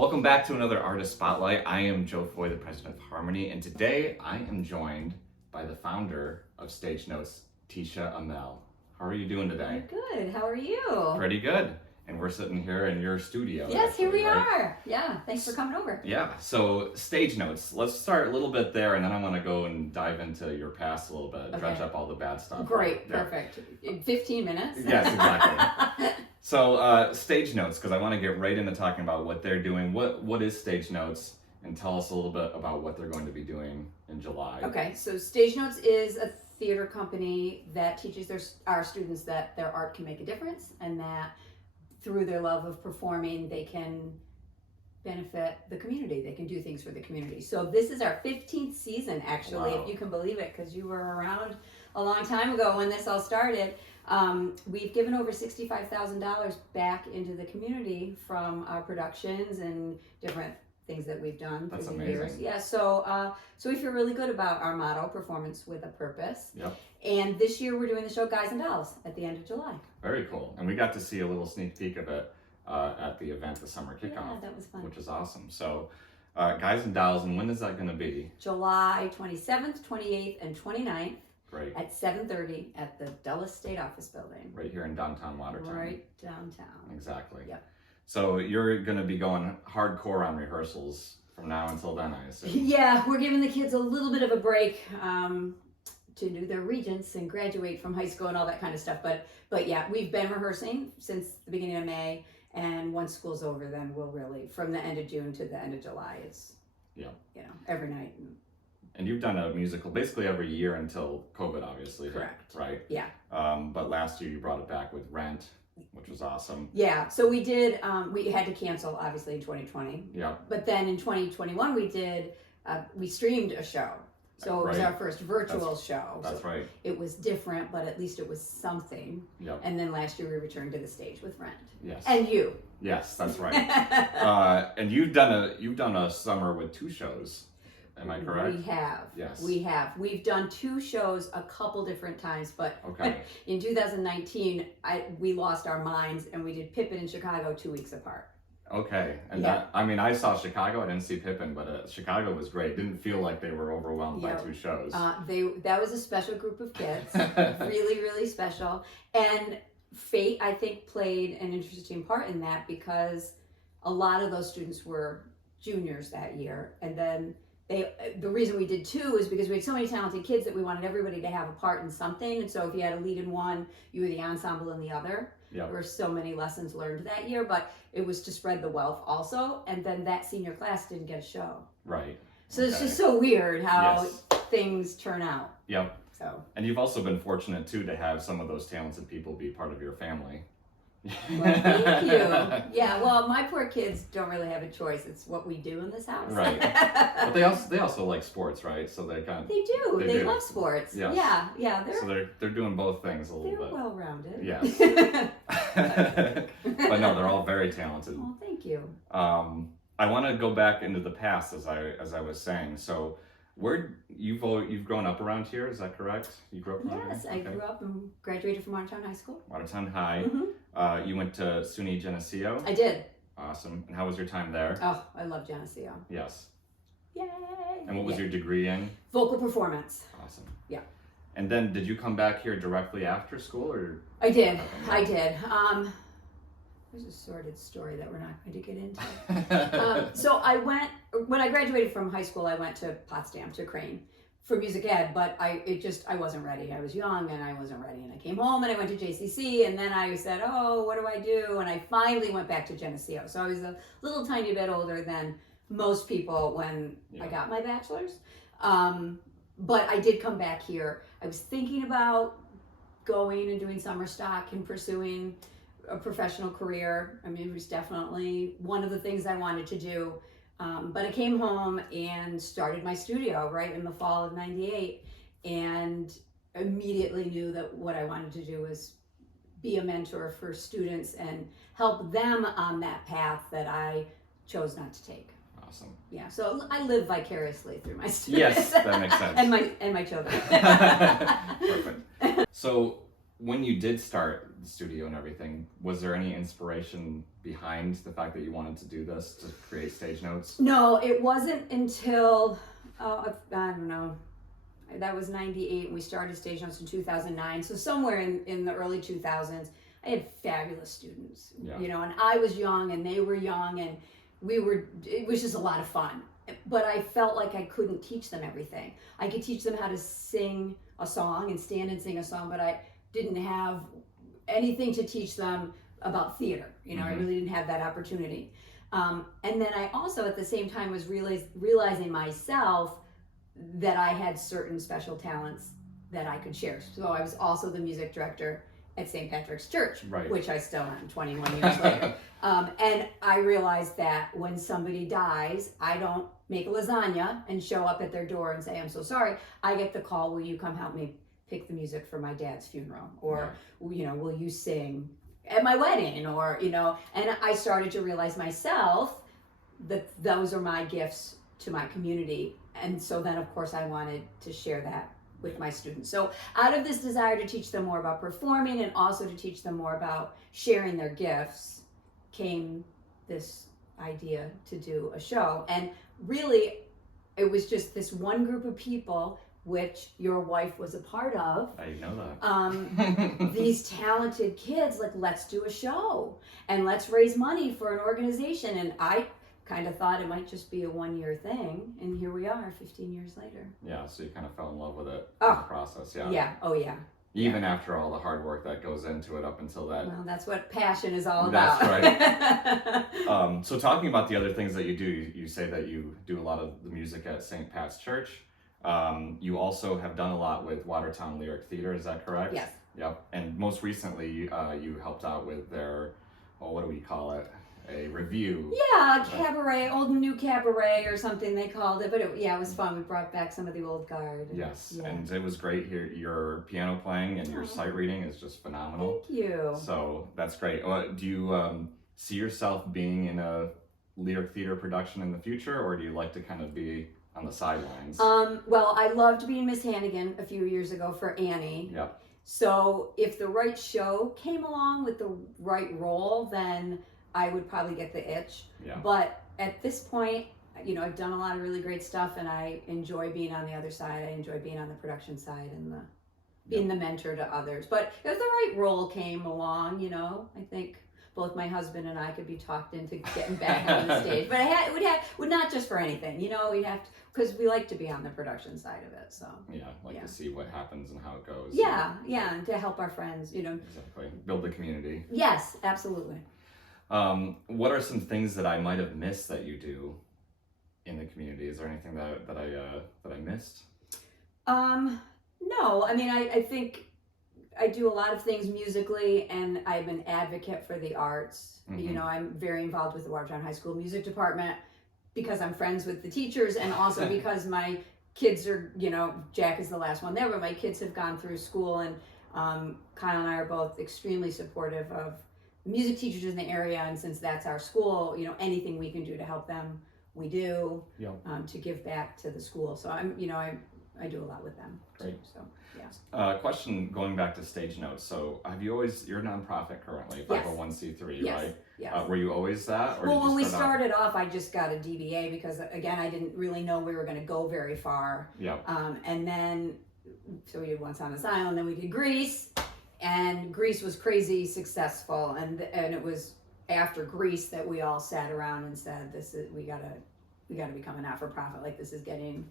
Welcome back to another Artist Spotlight. I am Joe Foy, the president of Harmony, and today I am joined by the founder of Stage Notes, Ticia Aumell. How are you doing today? Good. How are you? Pretty good. And we're sitting here in your studio. Yes, actually, here we right? are. Yeah, thanks for coming over. Yeah, so Stage Notes. Let's start a little bit there, and then I want to go and dive into your past a little bit, dredge up all the bad stuff. Great, Yeah. perfect. In 15 minutes. Yes, exactly. So Stage Notes, because I want to get right into talking about what they're doing. What is Stage Notes? And tell us a little bit about what they're going to be doing in July. Okay, so Stage Notes is a theater company that teaches our students that their art can make a difference, and that through their love of performing, they can benefit the community. They can do things for the community. So this is our 15th season, actually, Wow. if you can believe it, because you were around a long time ago when this all started. We've given over $65,000 back into the community from our productions and different things that we've done That's through the amazing. years. Yeah, so we feel really good about our motto, Performance with a Purpose. Yep. And this year we're doing the show Guys and Dolls at the end of July. Very cool. And we got to see a little sneak peek of it at the event, the summer kickoff, Yeah, that was fun. which is awesome. So, Guys and Dolls, and when is that going to be? July 27th, 28th, and 29th Great. at 7:30 at the Dulles State Office Building. Right here in downtown Watertown. Right downtown. Exactly. Yep. So you're going to be going hardcore on rehearsals from now until then, I assume. Yeah, we're giving the kids a little bit of a break to do their regents and graduate from high school and all that kind of stuff. But yeah, we've been rehearsing since the beginning of May, and once school's over, then we'll really, from the end of June to the end of July, it's every night. And you've done a musical basically every year until COVID, obviously. hit, Correct. Right? Yeah. But last year you brought it back with Rent, which was awesome. Yeah, so we did, we had to cancel obviously in 2020. Yeah. But then in 2021 we streamed a show. So it was Right. our first virtual show. That's So right. it was different, but at least it was something. Yep. And then last year we returned to the stage with Rent. Yes. And you. Yes, that's right. And you've done a summer with 2 shows. Am I correct? We have. Yes. We have. We've done 2 shows a couple different times, but Okay. in 2019 we lost our minds and we did Pippin in Chicago 2 weeks apart. Okay. And Yeah. I saw Chicago. I didn't see Pippin, but Chicago was great. Didn't feel like they were overwhelmed by Yep. 2 shows. That was a special group of kids. Really, really special. And fate, I think, played an interesting part in that because a lot of those students were juniors that year. And then the reason we did 2 is because we had so many talented kids that we wanted everybody to have a part in something. And so if you had a lead in one, you were the ensemble in the other. Yep. There were so many lessons learned that year, but it was to spread the wealth also. And then that senior class didn't get a show. Right. So it's Okay. just so weird how Yes. things turn out. Yep. So. And you've also been fortunate too to have some of those talented people be part of your family. Well, thank you. Yeah, well, my poor kids don't really have a choice. It's what we do in this house. Right. But they also like sports, right? So they kind of They do. They They do. love sports. Yes. Yeah. they're doing both things a little They're bit. well-rounded. Yes. But no, they're all very talented. Oh, thank you. I want to go back into the past as I was saying. So, where you've grown up around here? Is that correct? You grew up around Yes, here? I grew up and graduated from Watertown High School. Watertown High. Mhm. You went to SUNY Geneseo. I did. Awesome. And how was your time there? Oh, I love Geneseo. Yes. Yay! And what was Yeah. your degree in? Vocal performance. Awesome. Yeah. And then did you come back here directly after school, or? I did. Okay. I did. There's a sordid story that we're not going to get into. So when I graduated from high school, I went to Potsdam, to Crane for music ed, but I wasn't ready. I was young and I wasn't ready. And I came home and I went to JCC, and then I said, oh, what do I do? And I finally went back to Geneseo. So I was a little tiny bit older than most people when I got my bachelor's. But I did come back here. I was thinking about going and doing summer stock and pursuing a professional career. I mean, it was definitely one of the things I wanted to do. But I came home and started my studio right in the fall of '98, and immediately knew that what I wanted to do was be a mentor for students and help them on that path that I chose not to take. Awesome. Yeah, so I live vicariously through my students. Yes, that makes sense. and my children. Perfect. So when you did start the studio and everything, was there any inspiration behind the fact that you wanted to do this, to create Stage Notes? No, it wasn't until, I don't know, that was 98 and we started Stage Notes in 2009. So somewhere in the early 2000s, I had fabulous students, you know, and I was young and they were young and it was just a lot of fun. But I felt like I couldn't teach them everything. I could teach them how to sing a song and stand and sing a song, but I didn't have anything to teach them about theater. You know, I really didn't have that opportunity. And then I also at the same time was realizing myself that I had certain special talents that I could share. So I was also the music director at St. Patrick's Church, which I still am 21 years later. And I realized that when somebody dies, I don't make a lasagna and show up at their door and say, I'm so sorry. I get the call, will you come help me pick the music for my dad's funeral? Or, you know, will you sing at my wedding? Or, you know, and I started to realize myself that those are my gifts to my community. And so then, of course, I wanted to share that with my students. So out of this desire to teach them more about performing and also to teach them more about sharing their gifts came this idea to do a show. And really, it was just this one group of people, which your wife was a part of. I know that. These talented kids, like, let's do a show and let's raise money for an organization. And I kind of thought it might just be a one-year thing, and here we are 15 years later. Yeah, so you kind of fell in love with it in the process. Even after all the hard work that goes into it up until that. Well, that's what passion is all about. That's right. So talking about the other things that you do, you say that you do a lot of the music at St. Pat's Church. You also have done a lot with Watertown Lyric Theater, is that correct? Yes. Yep. And most recently, you helped out with their, what do we call it? A review. Yeah, cabaret, old and new cabaret or something they called it. But it was fun. We brought back some of the old guard. Yes, and it was great here. Your piano playing and your sight reading is just phenomenal. Thank you. So that's great. Do you see yourself being in a lyric theater production in the future, or do you like to kind of be on the sidelines? Well, I loved being Miss Hannigan a few years ago for Annie. Yep. So if the right show came along with the right role, then I would probably get the itch. Yeah. But at this point, you know, I've done a lot of really great stuff and I enjoy being on the other side. I enjoy being on the production side and being the mentor to others. But if the right role came along, you know, I think both my husband and I could be talked into getting back on the stage. But it would not just for anything, you know, we'd have to, because we like to be on the production side of it, so. Yeah, to see what happens and how it goes. Yeah, and to help our friends, you know. Exactly, build the community. Yes, absolutely. What are some things that I might have missed that you do in the community? Is there anything that I missed? No, I mean, I think I do a lot of things musically, and I'm an advocate for the arts. Mm-hmm. You know, I'm very involved with the Watertown High School music department because I'm friends with the teachers, and also because my kids are, you know, Jack is the last one there, but my kids have gone through school, and Kyle and I are both extremely supportive of music teachers in the area, and since that's our school, you know, anything we can do to help them, we do. Yep. To give back to the school. So I do a lot with them. Great. Too, so yeah. Question going back to Stage Notes. So you're a nonprofit currently, 501c3, yes. right? Yes. Were you always that? Or well, when we started off, I just got a DBA because again, I didn't really know we were going to go very far. Yeah. And then, so we did Once on This Island, then we did Grease. And Grease was crazy successful, and it was after Grease that we all sat around and said, we gotta become a not-for-profit. Like, this is getting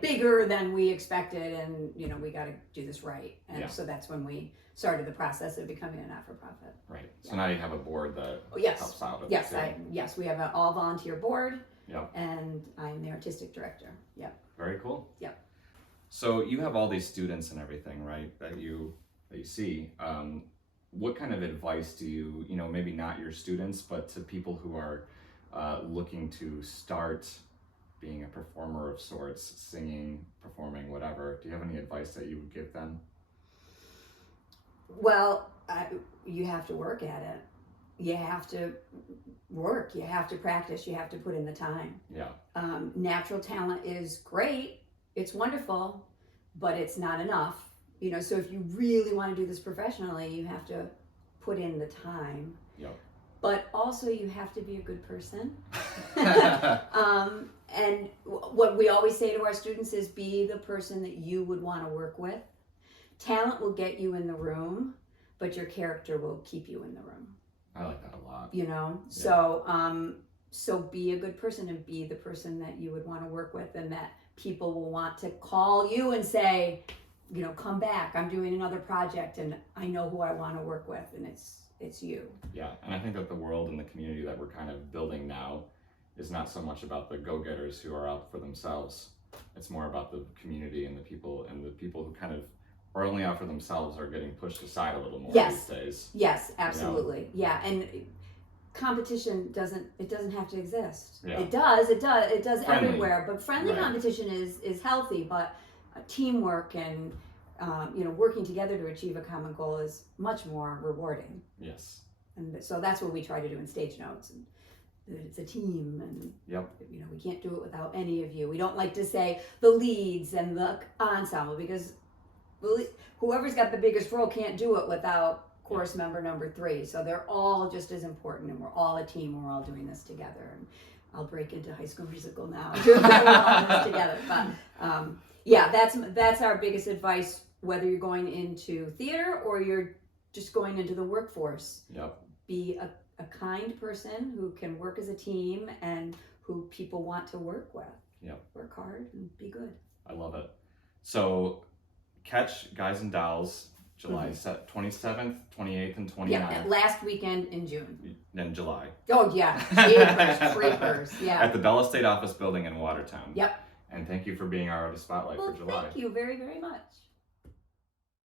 bigger than we expected, and you know, we gotta do this right. And so that's when we started the process of becoming a not-for-profit. Right. So now you have a board that helps out. Yes, we have an all-volunteer board. Yep. And I'm the artistic director. Yep. Very cool. Yep. So you have all these students and everything, right? That you see. What kind of advice do you maybe not your students, but to people who are looking to start being a performer of sorts, singing, performing, whatever, do you have any advice that you would give them? Well, you have to work at it. You have to work, you have to practice, you have to put in the time. Yeah. Natural talent is great, it's wonderful, but it's not enough. You know, so if you really want to do this professionally, you have to put in the time. Yep. But also you have to be a good person. And what we always say to our students is be the person that you would want to work with. Talent will get you in the room, but your character will keep you in the room. I like that a lot. You know, Yeah. so be a good person and be the person that you would want to work with, and that people will want to call you and say, you know, come back. I'm doing another project, and I know who I want to work with, and it's you. Yeah, and I think that the world and the community that we're kind of building now is not so much about the go-getters who are out for themselves. It's more about the community and the people who kind of are only out for themselves are getting pushed aside a little more Yes. these days. Yes, absolutely. Yeah, and competition doesn't have to exist. Yeah. It does Friendly. everywhere, but friendly Right. competition is healthy, but teamwork and you know, working together to achieve a common goal is much more rewarding. Yes. And so that's what we try to do in Stage Notes. And it's a team, and Yep. you know, we can't do it without any of you. We don't like to say the leads and the ensemble, because whoever's got the biggest role can't do it without chorus member number 3. So they're all just as important, and we're all a team. We're all doing this together. And I'll break into High School Musical now. We're all in this together. But yeah, that's our biggest advice, whether you're going into theater or you're just going into the workforce. Yep. Be a kind person who can work as a team and who people want to work with. Yep. Work hard and be good. I love it. So catch Guys and Dolls July 27th, 28th, and 29th. Yeah, last weekend in June. Then July. Oh yeah, creepers, yeah. At the Bella State Office Building in Watertown. Yep. And thank you for being our artist spotlight Well, for July. thank you very, very much.